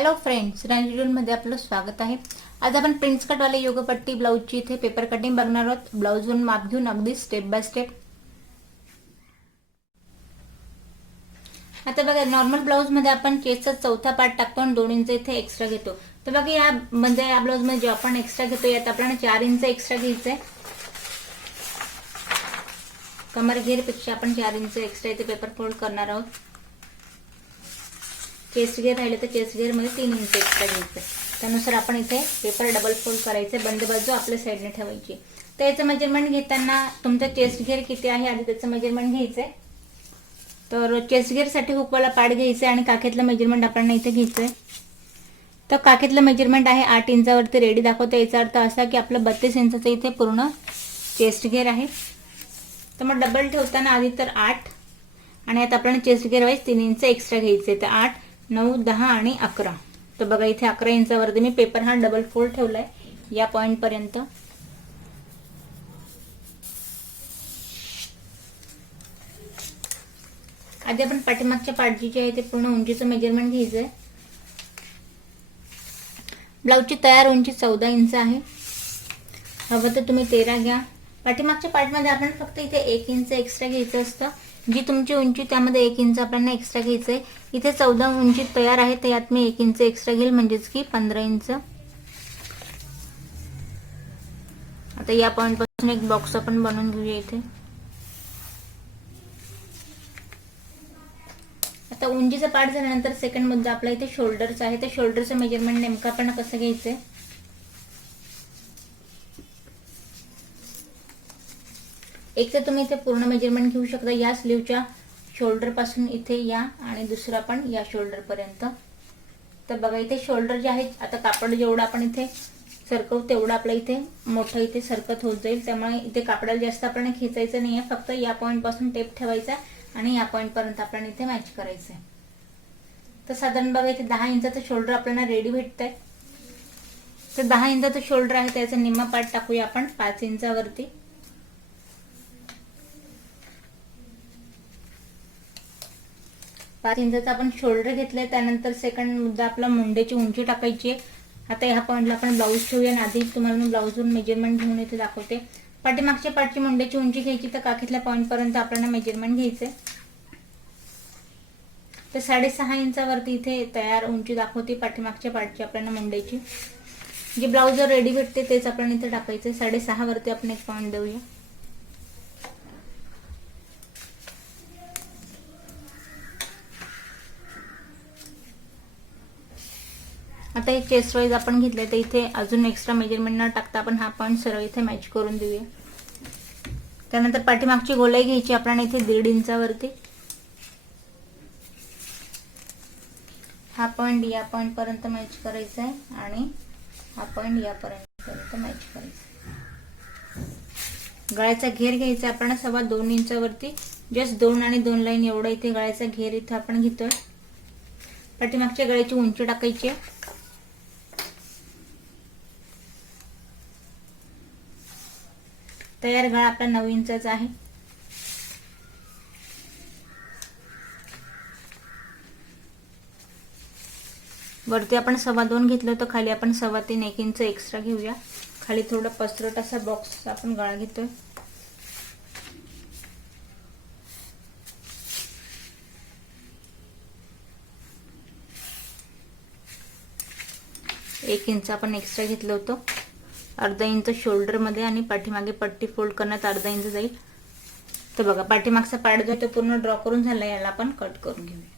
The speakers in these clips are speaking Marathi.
हॅलो फ्रेंड्स, मध्ये आपलं स्वागत आहे. आज आपण प्रिन्स कटवाले योगपट्टी ब्लाऊजची इथे पेपर कटिंग बघणार आहोत. ब्लाऊजवरून माप घेऊन अगदी स्टेप बाय स्टेप. आता बघा, नॉर्मल ब्लाऊज मध्ये आपण चेस्टचा चौथा पार्ट टाकतो आणि 2 इंच इथे एक्स्ट्रा घेतो. तर बघा, या ब्लाऊज मध्ये जो आपण एक्स्ट्रा घेतो यात आपल्याला 4 इंच एक्स्ट्रा घ्यायचंय. कमर घेरपेक्षा आपण 4 इंच एक्स्ट्रा इथे पेपर फोल्ड करणार आहोत. चेस्ट घेर राहिले तर चेस्ट घेर मध्ये 3 इंच एक्स्ट्रा घ्यायचं. त्यानुसार आपण इथे पेपर डबल फोल्ड करायचे, बंद बाजू आपल्या साईडने ठेवायची. तर याचं मेजरमेंट घेताना तुमचं चेस्ट घेर किती आहे आधी त्याचं मेजरमेंट घ्यायचंय. तर चेस्ट घेर साठी हुकवाला पार्ट घ्यायचा आणि काखेतलं मेजरमेंट आपल्याला इथे घ्यायचंय. तर काखेतलं मेजरमेंट आहे 8 इंचावरती रेडी दाखवतो. याचा अर्थ असा की आपलं 32 इंचाचं इथे पूर्ण चेस्ट घेर आहे. तर मग डबल ठेवताना आधी तर 8 आणि आता आपल्याला चेस्ट घेर वाईज 3 इंच एक्स्ट्रा घ्यायचे. तर 8, 9, 10 आणि 11. तर बघा, इथे 11 इंचावरती मी पेपर हा डबल फोल्ड ठेवलाय या पॉइंट पर्यंत. आधी आपण पाठीमागच्या पार्टची जी आहे ते पूर्ण उंचीचं मेजरमेंट घ्यायचंय. ब्लाऊजची तयार उंची 14 इंच आहे. हवं तर तुम्ही 13 घ्या. पाठीमागच्या पार्टमध्ये आपण फक्त इथे 1 इंच एक्स्ट्रा घ्यायचं असतं. जी तुमची उंची त्यामध्ये 1 इंच आपल्याला एक्स्ट्रा घ्यायचंय. इथे 14 उंची तयार आहे तर यात मी 1 इंच एक्स्ट्रा घेईल, म्हणजेच की 15 इंच. आता या पॉइंट पासून एक बॉक्स आपण बनवून घेऊया इथे. आता उंचीचा पार्ट झाल्यानंतर सेकंड मुद्दा आपला इथे शोल्डरचा आहे. तर शोल्डरचं मेजरमेंट नेमकं आपण कसं घ्यायचंय. एक तर तुम्ही इथे पूर्ण मेजरमेंट घेऊ शकता या स्लीवच्या शोल्डर पासून इथे या, आणि दुसरा पण या शोल्डर पर्यंत. तर बघा, इथे शोल्डर जे आहे, आता कापड जेवढं आपण इथे सरकवू तेवढं आपलं इथे मोठं इथे सरकत होत जाईल. त्यामुळे इथे कापडाला जास्त आपल्याला खेचायचं नाहीये. फक्त या पॉइंट पासून टेप ठेवायचा आणि या पॉइंट पर्यंत आपल्याला इथे मॅच करायचंय. तर साधारण बघा, इथे 10 इंचाचं शोल्डर आपल्याला रेडी भेटतंय. तर 10 इंचाचं शोल्डर आहे त्याचा निम्मा पार्ट टाकूया आपण 5 इंचावरती. 5 इंचाचा आपण शोल्डर घेतलंय. त्यानंतर सेकंड मुद्दा आपला मुंडेची उंची टाकायची आहे. आता ह्या पॉइंटला आपण ब्लाऊज ठेवूया आणि आधी तुम्हाला मी ब्लाऊजवरून मेजरमेंट घेऊन इथे दाखवते. पाठीमागच्या पार्टची मुंडेची उंची घ्यायची. तर काखेतल्या पॉइंट पर्यंत आपल्याला मेजरमेंट घ्यायचंय. तर 6.5 इंचावरती इथे तयार उंची दाखवते पाठीमागच्या पार्टची आपल्याला मुंडेची. जी ब्लाऊजवर रेडी भेटते तेच आपल्याला इथे टाकायचंय. 6.5 वरती आपण एक पॉइंट देऊया. आता हे चेस्ट वाईज आपण घेतलंय तर इथे अजून एक्स्ट्रा मेजरमेंट न टाकता आपण हा पॉइंट सरळ इथे मॅच करून देऊया. त्यानंतर पाठीमागची गोलाई घ्यायची आपल्याला इथे 1.5 इंचावरती. हा पॉइंट या पॉइंट पर्यंत मॅच करायचा आहे आणि हा पॉइंट या पर्यंत मॅच करायचा. गळ्याचा घेर घ्यायचा आपण 2.25 इंचावरती. जस्ट 2 आणि 2 लाईन एवढा इथे गळ्याचा घेर इथे आपण घेतोय. पाठीमागच्या गळ्याची उंची टाकायची आहे. तयार गळा आपला 9 इंचाचा आहे. वरती आपण 2.25 घेतलं तर खाली आपण 3.25 1 इंच एक्स्ट्रा घेऊया. खाली थोडा पसरट असा बॉक्स आपण गळा घेतोय. एक इंच आपण एक्स्ट्रा घेतलं होतं. अर्धा इंच शोल्डर मध्ये आणि पाठीमागे पट्टी फोल्ड करण्यात अर्धा इंच जाईल. तर बघा, पाठीमागचा पार्ट जो तो पूर्ण ड्रॉ करून झाला. याला आपण कट करून घेऊया.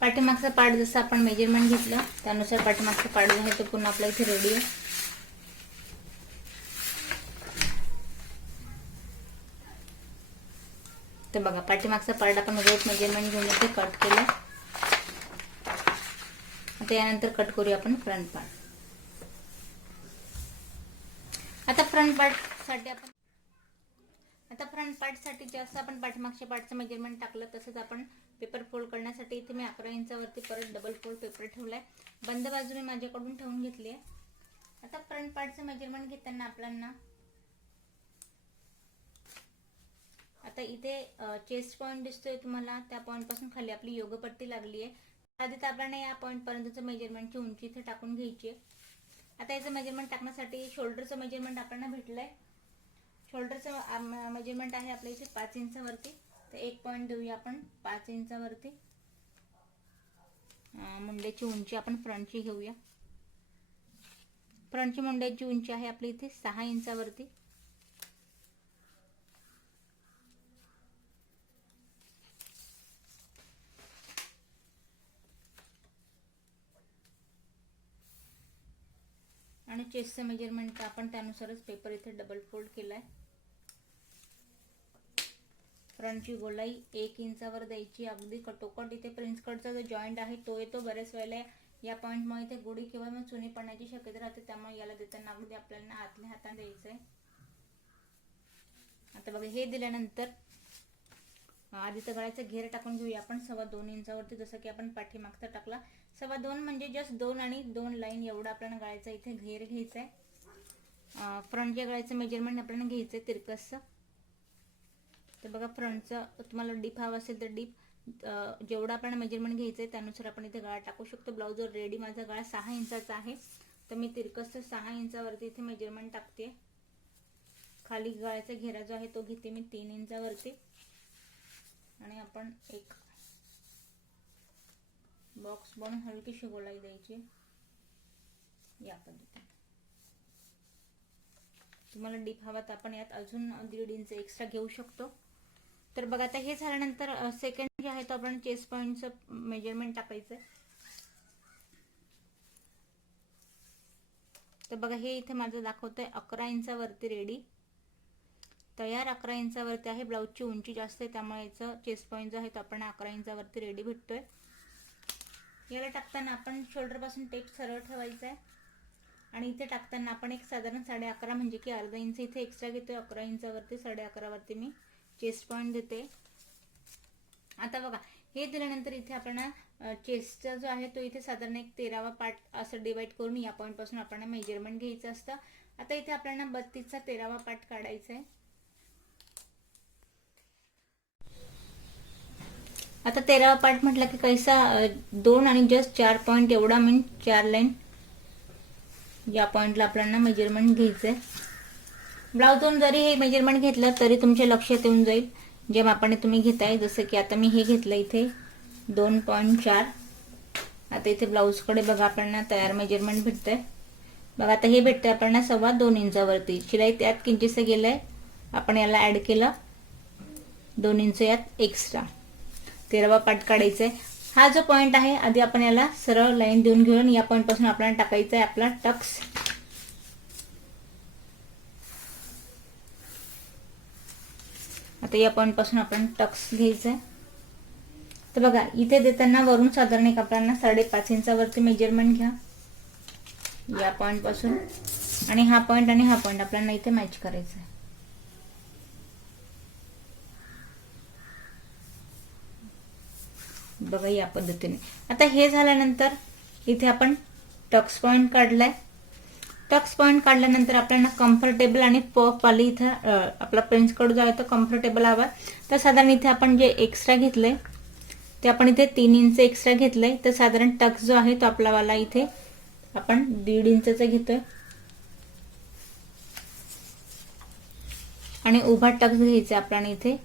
पाठीमागचा पार्ट जसं आपण मेजरमेंट घेतलं त्यानुसार पाठीमागचा पार्ट जो आहे तो पूर्ण आपल्या इथे रेडी आहे. तर बघा, पाठीमागचा पार्ट आपण रोज मेजरमेंट घेऊन इथे कट केलं. आता यानंतर कट करूया आपण फ्रंट पार्ट. आता फ्रंट पार्ट साठी जास्त आपण पाठीमागच्या पार्टचं मेजरमेंट टाकलं. तसंच आपण पेपर फोल्ड करण्यासाठी इथे मी 11 इंचावरती परत डबल फोल्ड पेपर ठेवलाय. बंद बाजू मी माझ्याकडून ठेवून घेतली आहे. आता फ्रंट पार्टचं मेजरमेंट घेताना आपल्याला आता इथे चेस्ट पॉईंट दिसतोय तुम्हाला, त्या पॉईंट पासून खाली आपली योगपट्टी लागली आहे. आधी तर आपल्याला या पॉईंट पर्यंतचं मेजरमेंटची उंची इथे टाकून घ्यायची आहे. आता याचं मेजरमेंट टाकण्यासाठी शोल्डरचं मेजरमेंट आपल्याला भेटलंय. शोल्डरचं मेजरमेंट आहे आपल्या इथे 5 इंचावरती. तर एक पॉईंट देऊया आपण 5 इंचावरती. मुंड्याची उंची आपण फ्रंटची घेऊया. फ्रंटची मुंड्याची उंची आहे आपली इथे 6 इंचावरती. आणि चेस्टचं मेजरमेंट आपण त्यानुसारच पेपर इथे डबल फोल्ड केलाय. फ्रंटची गोलाई 1 इंचावर द्यायची अगदी कटोकट. इथे प्रिन्स कटचा जो जॉईंट आहे तो येतो. बरेच वेळेला या पॉईंटमुळे इथे गुढी किंवा मग चुनी पडण्याची शक्यता राहते, त्यामुळे याला देताना अगदी आपल्याला आतल्या हाताने द्यायचंय. आता बघा हे दिल्यानंतर आधी तर गळ्याचा घेर टाकून घेऊया आपण 2.25 इंचावरती, जसं की आपण पाठीमागचा टाकला. 2.25 म्हणजे जस्ट 2 आणि 2 लाईन एवढा आपल्याला गळ्याचा इथे घेर घ्यायचा आहे. फ्रंटच्या गळ्याचं मेजरमेंट आपल्याला घ्यायचंय तिरकसचं. तर बघा फ्रंटचं तुम्हाला डीप हवा असेल तर डीप जेवढा आपल्याला मेजरमेंट घ्यायचंय त्यानुसार आपण इथे गळा टाकू शकतो. ब्लाऊज रेडी माझा गळा 6 इंचाचा आहे, तर मी तिरकसचं 6 इंचावरती इथे मेजरमेंट टाकते. खाली गळ्याचा घेरा जो आहे तो घेते मी 3 इंचावरती. आणि आपण एक बॉक्स बनवून हलकीशी गोलाई द्यायची या पद्धतीने. तुम्हाला डीप हवा तर आपण यात अजून 1.5 इंच एक्स्ट्रा घेऊ शकतो. तर बघा आता हे झाल्यानंतर सेकंड जे आहे तो आपण चेस्ट पॉईंटचं मेजरमेंट टाकायचं. तर बघा हे इथे माझं दाखवतंय 11 इंचावरती रेडी तयार. 11 इंचावरती आहे. ब्लाऊजची उंची जास्त आहे त्यामुळे याचं चेस्ट पॉईंट जो आहे तो आपण 11 इंचावरती रेडी भेटतोय. याला टाकताना आपण शोल्डर पासून टेप सरळ ठेवायचा आहे आणि इथे टाकताना आपण एक साधारण 11.5 म्हणजे की अर्धा इंच इथे एक्स्ट्रा घेतोय. 11 इंचावरती 11.5 वरती मी चेस्ट पॉईंट देते. आता बघा हे दिल्यानंतर इथे आपण चेस्टचा जो आहे तो इथे साधारण एक 13वा पार्ट असं डिवाइड करून या पॉईंट पासून आपण मेजरमेंट घ्यायचं असतं. आता इथे आपल्याला 32चा 13वा पार्ट काढायचा आहे. आता 13वा पार्ट म्हटलं की कैसा 2 आणि जस्ट 4 पॉईंट एवढा मीन 4 लाईन या पॉईंटला आपल्याला मेजरमेंट घ्यायचंय. ब्लाऊजवरून जरी हे मेजरमेंट घेतलं तरी तुमच्या लक्षात येऊन जाईल जे मापाने तुम्ही घेताय. जसं की आता मी हे घेतलं इथे 2.4. आता इथे ब्लाऊजकडे बघा आपल्याला तयार मेजरमेंट भेटतंय. बघा आता हे भेटतंय आपल्याला 2.25 इंचावरती. शिलाई त्यात किंचितसं गेलंय, आपण याला ऍड केलं 2 इंच यात एक्स्ट्रा. 13वा पार्ट काढायचा आहे. हा जो पॉईंट आहे आधी आपण याला सरळ लाईन देऊन घेऊन या पॉईंट पासून आपल्याला टाकायचा आहे आपला टक्स. आता या पॉईंट पासून आपण टक्स घ्यायचा आहे. तर बघा इथे देताना वरून साधारण एक आपल्याला 5.5 इंचावरती मेजरमेंट घ्या या पॉईंट पासून. आणि हा पॉईंट आणि हा पॉईंट आपल्याला इथे मॅच करायचा आहे. बघा या पद्धतीने. आता हे झाल्यानंतर इथे आपण टक्स पॉईंट काढलाय. टक्स पॉईंट काढल्यानंतर आपल्याला कम्फर्टेबल आणि पफ वाली इथे आपला प्रिन्स कट जो आहे तो कम्फर्टेबल हवा. तर साधारण इथे आपण जे एक्स्ट्रा घेतलंय ते आपण इथे 3 इंच एक्स्ट्रा घेतलंय. तर साधारण टक्स जो आहे तो आपला वाला इथे आपण 1.5 इंचचा घेतोय. आणि उभा टक्स घ्यायचा आपल्याला इथे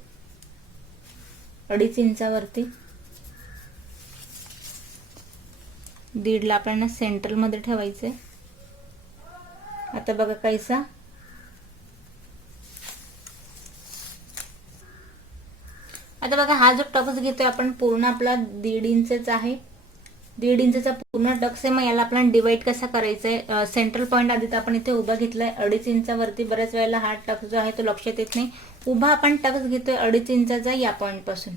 2.5 इंचावरती. 1.5 ला आपल्याला सेंटर मध्ये ठेवायचंय. आता बघा कैसा आता बघा हा जो टक्स घेतोय आपण पूर्ण आपला 1.5 इंचचा आहे. 1.5 इंचचा पूर्ण टक्स आहे. मग याला आपल्याला डिवाइड कसा करायचा आहे. सेंट्रल पॉईंट आधी तर आपण इथे उभा घेतलाय 2.5 इंचावरती. बऱ्याच वेळेला हा टक्स जो आहे तो लक्षात येत नाही. उभा आपण टक्स घेतोय 2.5 इंचाचा या पॉईंट पासून.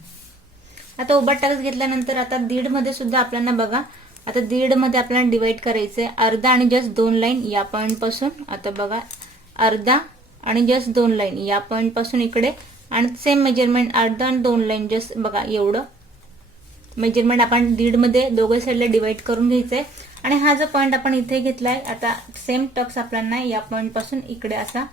आता उभा टक्स घेतल्यानंतर आता 1.5 मध्ये सुद्धा आपल्याला बघा आता 1.5 मध्ये आपल्याला डिवाइड करायचंय. अर्धा आणि जस्ट 2 लाईन या पॉईंट पासून. आता बघा अर्धा आणि जस्ट 2 लाईन या पॉईंट पासून इकडे. आणि सेम मेजरमेंट अर्धा आणि 2 लाईन जस्ट बघा एवढं मेजरमेंट आपण 1.5 मध्ये दोघे साईडला डिवाइड करून घ्यायचंय. आणि हा जो पॉईंट आपण इथे घेतलाय आता सेम टक्स आपल्याला या पॉईंट पासून इकडे असा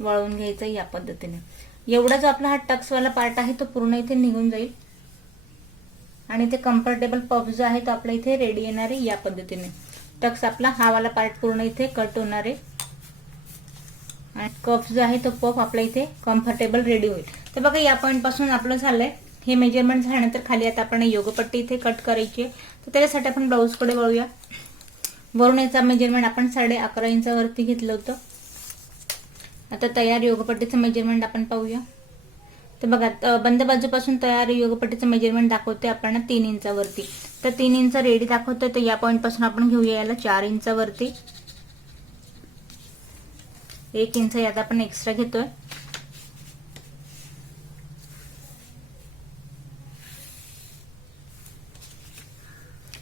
वळवून घ्यायचा या पद्धतीने. एवढा जो आपला हा टक्सवाला पार्ट आहे तो पूर्ण इथे निघून जाईल आणि ते कम्फर्टेबल पफ जो आहे तो आपला इथे रेडी येणार आहे. या पद्धतीने टक्स आपला हा वाला पार्ट पूर्ण इथे कट होणार आहे आणि कफ जो आहे तो पफ आपला इथे कम्फर्टेबल रेडी होईल. तर बघा या पॉइंट पासून आपलं झालंय. हे मेजरमेंट झाल्यानंतर खाली आता आपण योगपट्टी इथे कट करायची आहे. तर त्याच्यासाठी आपण ब्लाऊज कडे वळूया. वरून याचा मेजरमेंट आपण 11.5 इंचावरती घेतलं होतं. आता तयार योगपट्टीचं मेजरमेंट आपण पाहूया. तर बघा बंद बाजूपासून तयार योगपट्टीचं मेजरमेंट दाखवते आपण 3 इंचावरती. तर 3 इंच रेडी दाखवतोय. तर या पॉइंट पासून आपण घेऊया याला 4 इंचावरती. 1 इंच यात आपण एक्स्ट्रा घेतोय.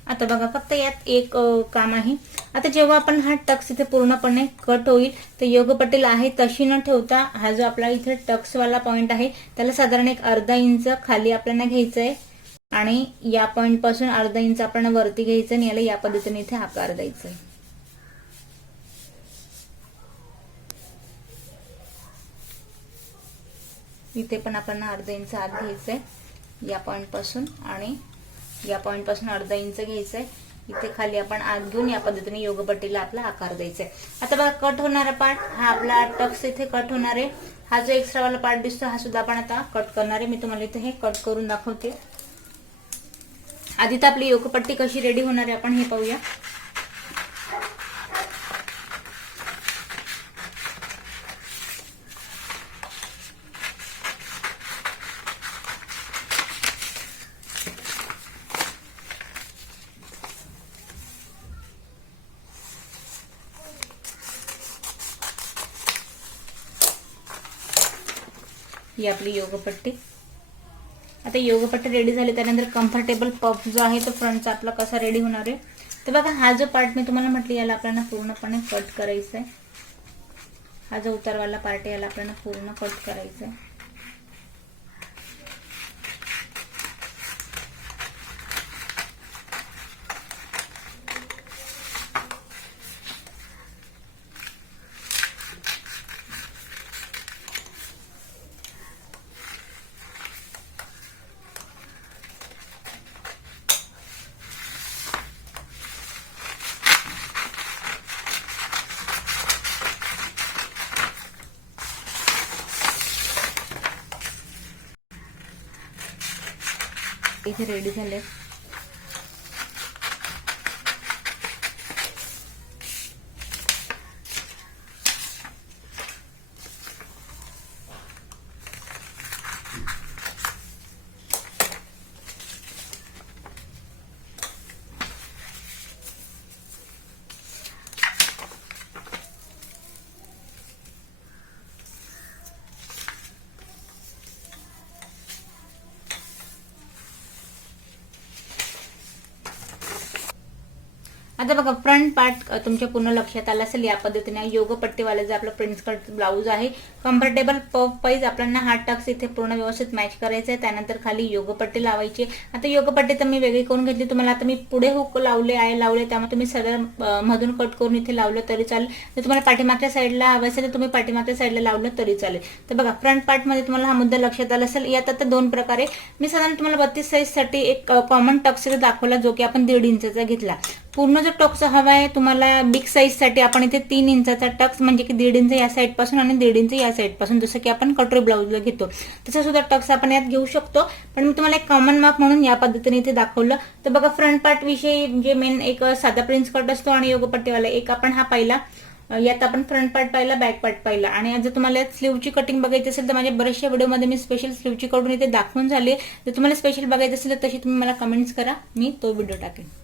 आता बघा फक्त यात एक काम आहे. आता जेव्हा आपण हा टक्स इथे पूर्णपणे कट होईल तर योगपट्टीला आहे तशी न ठेवता हा जो आपला इथे टक्स वाला पॉइंट आहे त्याला साधारण एक अर्धा इंच खाली आपल्याला घ्यायचं आहे आणि या पॉइंट पासून अर्धा इंच आपण वरती घ्यायचं आणि याला या पद्धतीने इथे आकार द्यायचा आहे. इथे पण आपण अर्धा इंच आत घ्यायचंय या पॉइंट पासून आणि या पॉइंट पासून अर्धा इंच घ्यायचंय. इथे खाली आपण आत घेऊन या पद्धतीने योगपट्टीला आपला आकार द्यायचा आहे. आता बघा कट होणारा पार्ट हा आपला टक्स इथे कट होणार आहे. हा जो एक्स्ट्रा वाला पार्ट दिसतो हा सुद्धा आपण आता कट करणार आहे. मी तुम्हाला इथे हे कट करून दाखवते. आधी तर आपली योगपट्टी कशी रेडी होणार आहे आपण हे पाहूया. ही आपली योगपट्टी. आता योगपट्टी रेडी झाली त्यानंतर कम्फर्टेबल पफ जो आहे तो फ्रंटचा आपला कसा रेडी होणार आहे. तर बघा हा जो पार्ट मी तुम्हाला म्हटलं याला आपल्याला पूर्णपणे कट करायचा आहे. हा जो उतारवाला पार्ट याला आपल्याला पूर्ण कट करायचा आहे. इथे रेडी झाले. आता बघा फ्रंट पार्ट तुमच्या पूर्ण लक्षात आला असेल. या पद्धतीने योगपट्टीवाला जो आपला प्रिन्स कट ब्लाऊज आहे कम्फर्टेबल पफ पाईज आपल्याला हा टक्स इथे पूर्ण व्यवस्थित मॅच करायचा आहे. त्यानंतर खाली योगपट्टी लावायची. आता योगपट्टी तर मी वेगळी करून घेतली. तुम्हाला आता मी पुढे हुक लावले त्यामुळे तुम्ही सरळ मधून कट करून इथे लावलं तरी चालेल. जर तुम्हाला पाठीमागच्या साईडला हवं असेल तर तुम्ही पाठीमागच्या साईडला लावलं तरी चालेल. तर बघा फ्रंट पार्ट मध्ये तुम्हाला हा मुद्दा लक्षात आला असेल. यात आता 2 प्रकारे मी साधारण तुम्हाला 32 साईज साठी एक कॉमन टक्स दाखवला जो की आपण 1.5 इंचाचा घेतला. पूर्ण जो टक्स हवा आहे तुम्हाला बिग साईज साठी आपण इथे 3 इंचाचा टक्स म्हणजे की 1.5 इंच या साईड पासून आणि 1.5 इंच या साईड पासून जसं की आपण कटोरी ब्लाऊजला घेतो तसं सुद्धा टक्स आपण यात घेऊ शकतो. पण मी तुम्हाला एक कॉमन माप म्हणून या पद्धतीने इथे दाखवलं. तर बघा फ्रंट पार्ट विषयी जे मेन एक साधा प्रिन्स कट असतो आणि योगपट्टीवाला एक आपण हा पाहिला. यात आपण फ्रंट पार्ट पाहिला, बॅक पार्ट पाहिला आणि जर तुम्हाला स्लीवची कटिंग बघायची असेल तर माझ्या बऱ्याचशा व्हिडिओमध्ये मी स्पेशल स्लीवची कटिंग इथे दाखवून झाली. जर तुम्हाला स्पेशल बघायचं असेल तर तशी तुम्ही मला कमेंट्स करा, मी तो व्हिडिओ टाकेन.